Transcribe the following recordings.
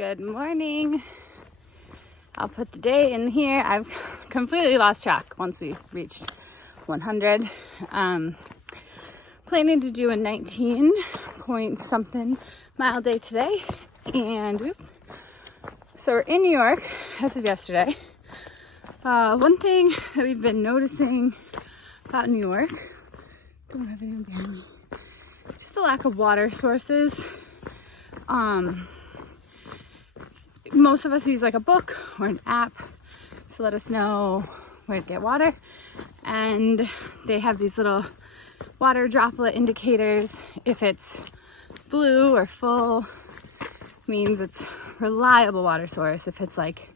Good morning. I'll put the day in here. I've completely lost track once we reached 100. Planning to do a 19 point something mile day today. And so we're in New York as of yesterday. One thing that we've been noticing about New York, don't have anyone behind me, just the lack of water sources. Most of us use like a book or an app to let us know where to get water, and they have these little water droplet indicators. If it's blue or full, means it's reliable water source. If it's like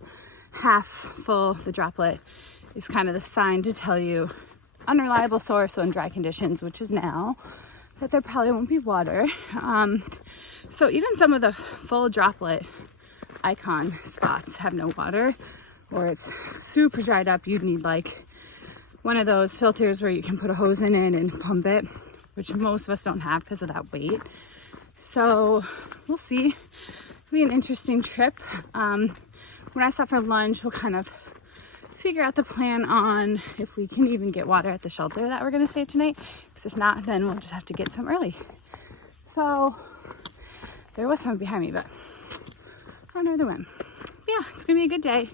half full, the droplet is kind of the sign to tell you unreliable source, so in dry conditions, which is now, that there probably won't be water. So even some of the full droplet icon spots have no water, or it's super dried up. You'd need like one of those filters where you can put a hose in it and pump it, which most of us don't have because of that weight. So we'll see. It'll be an interesting trip. When I stop for lunch, we'll kind of figure out the plan on if we can even get water at the shelter that we're going to stay tonight, because if not, then we'll just have to get some early. So there was someone behind me, but I don't know the whim. Yeah, it's gonna be a good day.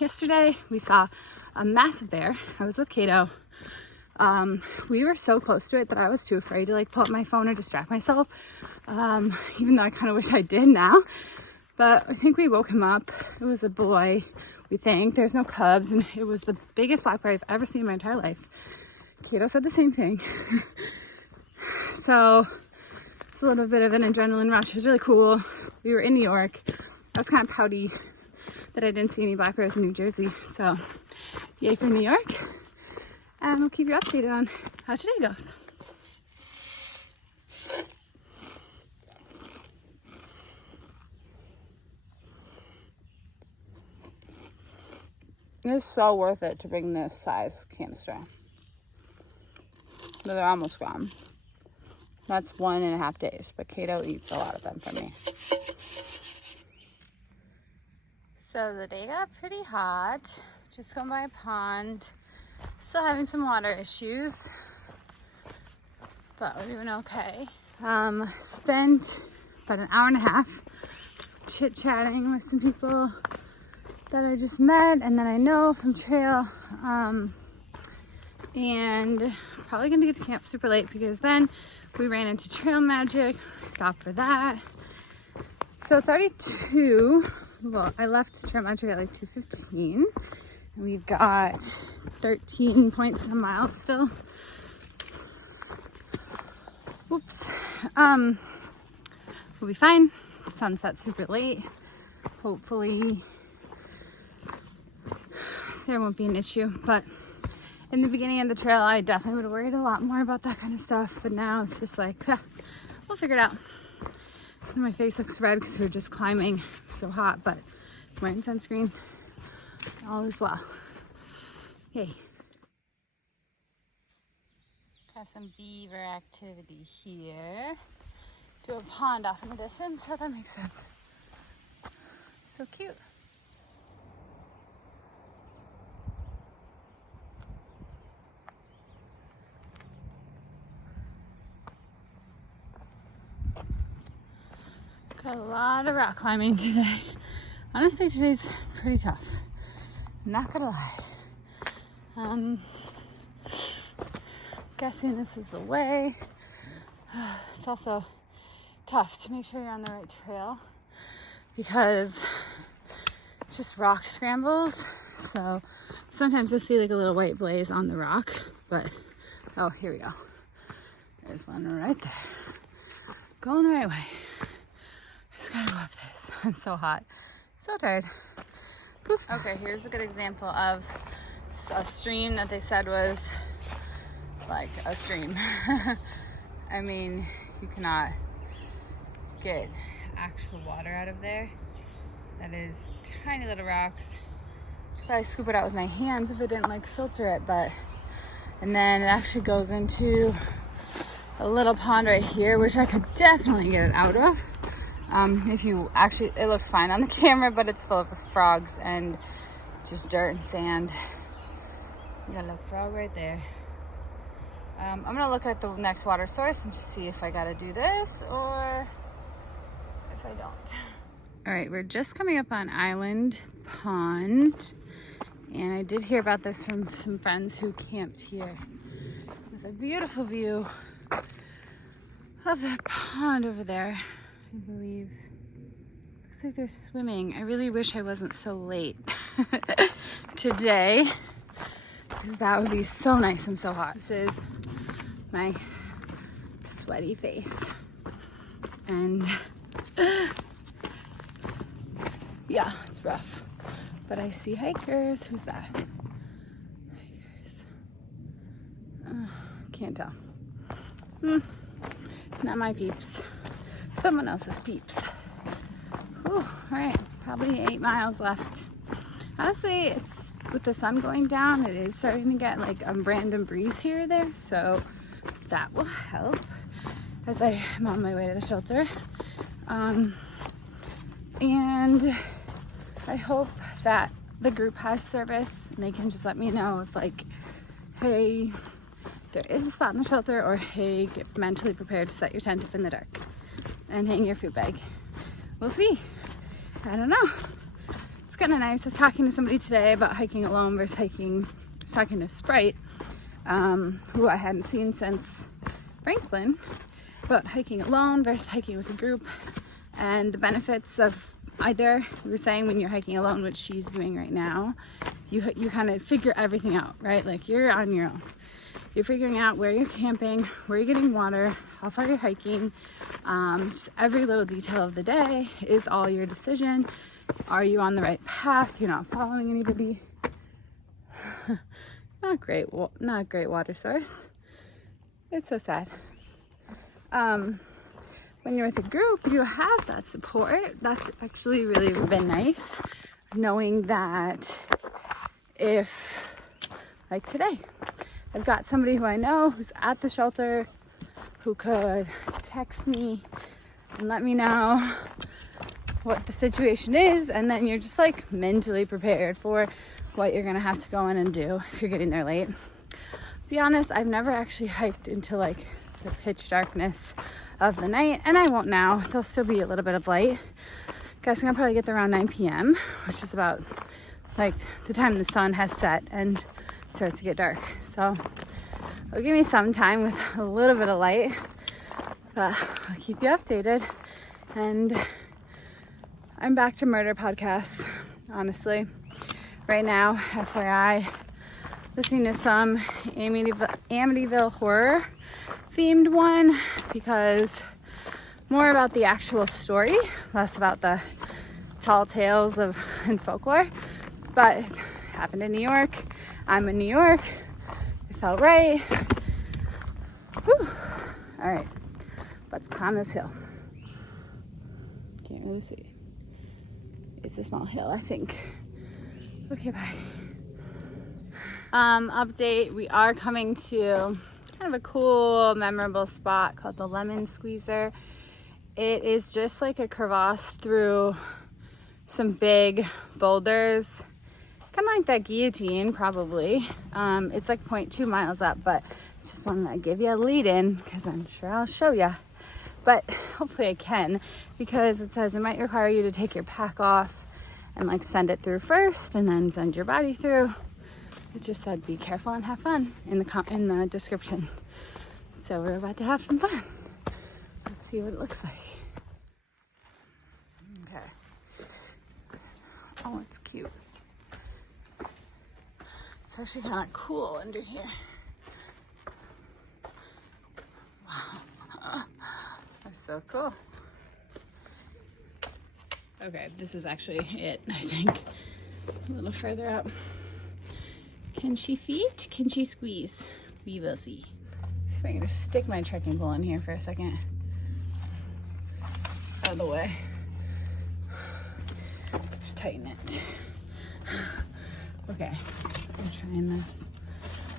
Yesterday we saw a massive bear. I was with Kato. We were so close to it that I was too afraid to like pull up my phone or distract myself, even though I kind of wish I did now. But I think we woke him up. It was a boy, we think. There's no cubs, and it was the biggest black bear I've ever seen in my entire life. Kato said the same thing. So it's a little bit of an adrenaline rush. It was really cool. We were in New York. I was kind of pouty that I didn't see any black bears in New Jersey. So yay for New York. And we'll keep you updated on how today goes. It's so worth it to bring this size canister. But they're almost gone. That's 1.5 days, but Kato eats a lot of them for me. So the day got pretty hot. Just going by a pond. Still having some water issues, but we're doing okay. Spent about an hour and a half chit-chatting with some people that I just met and that I know from trail. And probably gonna get to camp super late because then we ran into trail magic. Stopped for that. So it's already 2. Well, I left trail magic at like 2:15. We've got 13 point some miles still. Whoops. We'll be fine. Sunset's super late. Hopefully there won't be an issue, but in the beginning of the trail, I definitely would have worried a lot more about that kind of stuff. But now it's just like, we'll figure it out. And my face looks red because we're just climbing so hot, but I'm wearing sunscreen. All is well. Yay. Got some beaver activity here. To a pond off in the distance, so that makes sense. So cute. Got a lot of rock climbing today. Honestly, today's pretty tough. Not gonna lie. Guessing this is the way. It's also tough to make sure you're on the right trail because it's just rock scrambles. So sometimes you'll see like a little white blaze on the rock, but oh, here we go. There's one right there. Going the right way. Just gotta go up this. I'm so hot. So tired. Oof. Okay, here's a good example of a stream that they said was like a stream. I mean, you cannot get actual water out of there. That is tiny little rocks. Probably scoop it out with my hands if it didn't like filter it, but and then it actually goes into a little pond right here, which I could definitely get it out of. If you actually, it looks fine on the camera, but it's full of frogs and just dirt and sand. You got a little frog right there. I'm gonna look at the next water source and just see if I gotta do this or if I don't. All right, we're just coming up on Island Pond, and I did hear about this from some friends who camped here. With a beautiful view of that pond over there, I believe. Looks like they're swimming. I really wish I wasn't so late today, because that would be so nice. I'm so hot. This is my sweaty face. And yeah, it's rough. But I see hikers. Who's that? Hikers. Can't tell. Not my peeps. Someone else's peeps. Whew, all right, probably 8 miles left. Honestly, it's with the sun going down, it is starting to get like a random breeze here or there, so that will help as I am on my way to the shelter. And I hope that the group has service and they can just let me know if like, hey, there is a spot in the shelter, or hey, get mentally prepared to set your tent up in the dark and hang your food bag. We'll see. I don't know. It's kind of nice. I was talking to somebody today about hiking alone versus hiking. I was talking to Sprite, who I hadn't seen since Franklin, about hiking alone versus hiking with a group and the benefits of either. We were saying when you're hiking alone, which she's doing right now, you kind of figure everything out, right? Like you're on your own. You're figuring out where you're camping, where you're getting water, how far you're hiking. Just every little detail of the day is all your decision. Are you on the right path? You're not following anybody. Not great water source. It's so sad. When you're with a group, you have that support. That's actually really been nice, knowing that if, like today, I've got somebody who I know who's at the shelter who could text me and let me know what the situation is, and then you're just like mentally prepared for what you're gonna have to go in and do if you're getting there late. Be honest, I've never actually hiked into like the pitch darkness of the night, and I won't now. There'll still be a little bit of light. Guessing I'll probably get there around 9 p.m., which is about like the time the sun has set and starts to get dark. So it'll give me some time with a little bit of light, but I'll keep you updated. And I'm back to murder podcasts, honestly. Right now, FYI, listening to some Amityville horror themed one, because more about the actual story, less about the tall tales of and folklore. But it happened in New York. I'm in New York. It felt right. Whew. All right, let's climb this hill. Can't really see it. It's a small hill, I think. Okay, bye. Update, we are coming to kind of a cool, memorable spot called the Lemon Squeezer. It is just like a crevasse through some big boulders. Kind of like that guillotine, probably. It's like 0.2 miles up, but just wanted to give you a lead in because I'm sure I'll show you. But hopefully I can, because it says it might require you to take your pack off and like send it through first and then send your body through. It just said be careful and have fun in the description. So we're about to have some fun. Let's see what it looks like. Okay. Oh, it's cute. It's actually kind of cool under here. Wow. That's so cool. Okay, this is actually it, I think. A little further up. Can she feed? Can she squeeze? We will see. See if I can just stick my trekking pole in here for a second. Out of the way. Just tighten it. Okay, I'm trying this.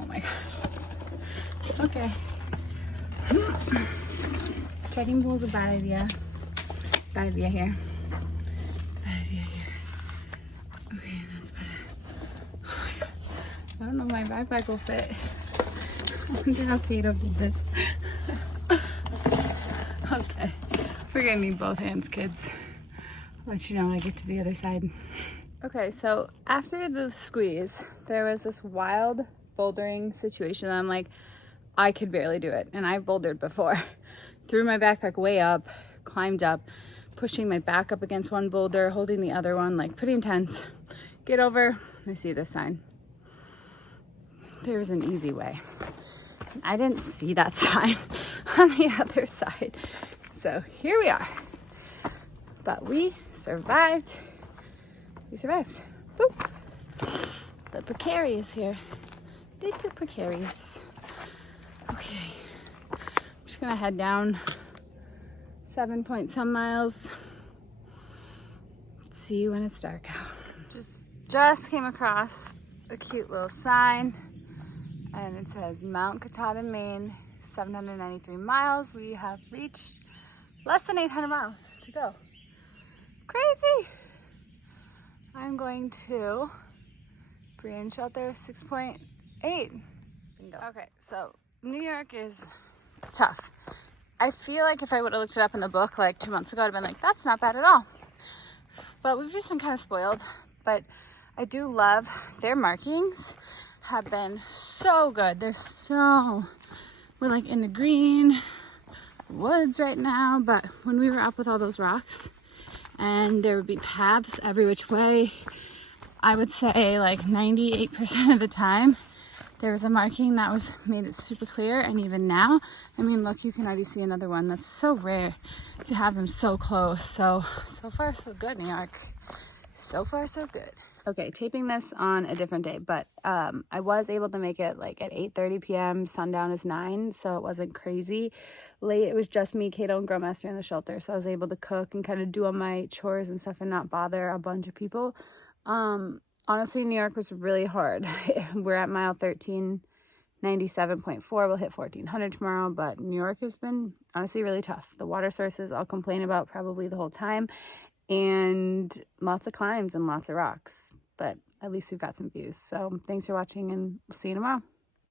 Oh my gosh. Okay. Trekking pole's a bad idea. Bad idea here. Bad idea here. Okay, that's better. Oh my God. I don't know if my backpack will fit. I wonder how Kato did this. Okay, we're gonna need both hands, kids. I'll let you know when I get to the other side. Okay, so after the squeeze, there was this wild bouldering situation that I'm like, I could barely do it. And I've bouldered before. Threw my backpack way up, climbed up, pushing my back up against one boulder, holding the other one, like pretty intense. Get over, I see this sign. There's an easy way. I didn't see that sign on the other side. So here we are. But we survived. We survived. Boop. The precarious here. Little precarious. Okay. I'm just gonna head down 7 point some miles. See you when it's dark out. Just came across a cute little sign, and it says Mount Katahdin, Maine, 793 miles. We have reached less than 800 miles to go. Crazy. I'm going to Brian Shelter 6.8. Okay, so New York is tough. I feel like if I would have looked it up in the book like 2 months ago, I'd have been like, that's not bad at all. But we've just been kind of spoiled. But I do love their markings have been so good. We're like in the green woods right now, but when we were up with all those rocks and there would be paths every which way, I would say like 98% of the time there was a marking that made it super clear. And even now, I mean, look, you can already see another one. That's so rare to have them so close. So far so good, New York. So far so good. Okay, taping this on a different day, but I was able to make it like at 8:30 p.m. Sundown is 9, so it wasn't crazy late. It was just me, Kato, and Grillmaster in the shelter, so I was able to cook and kind of do all my chores and stuff and not bother a bunch of people. Honestly, New York was really hard. We're at mile 1397.4. We'll hit 1400 tomorrow, but New York has been honestly really tough. The water sources I'll complain about probably the whole time, and lots of climbs and lots of rocks, but at least we've got some views. So thanks for watching, and see you tomorrow.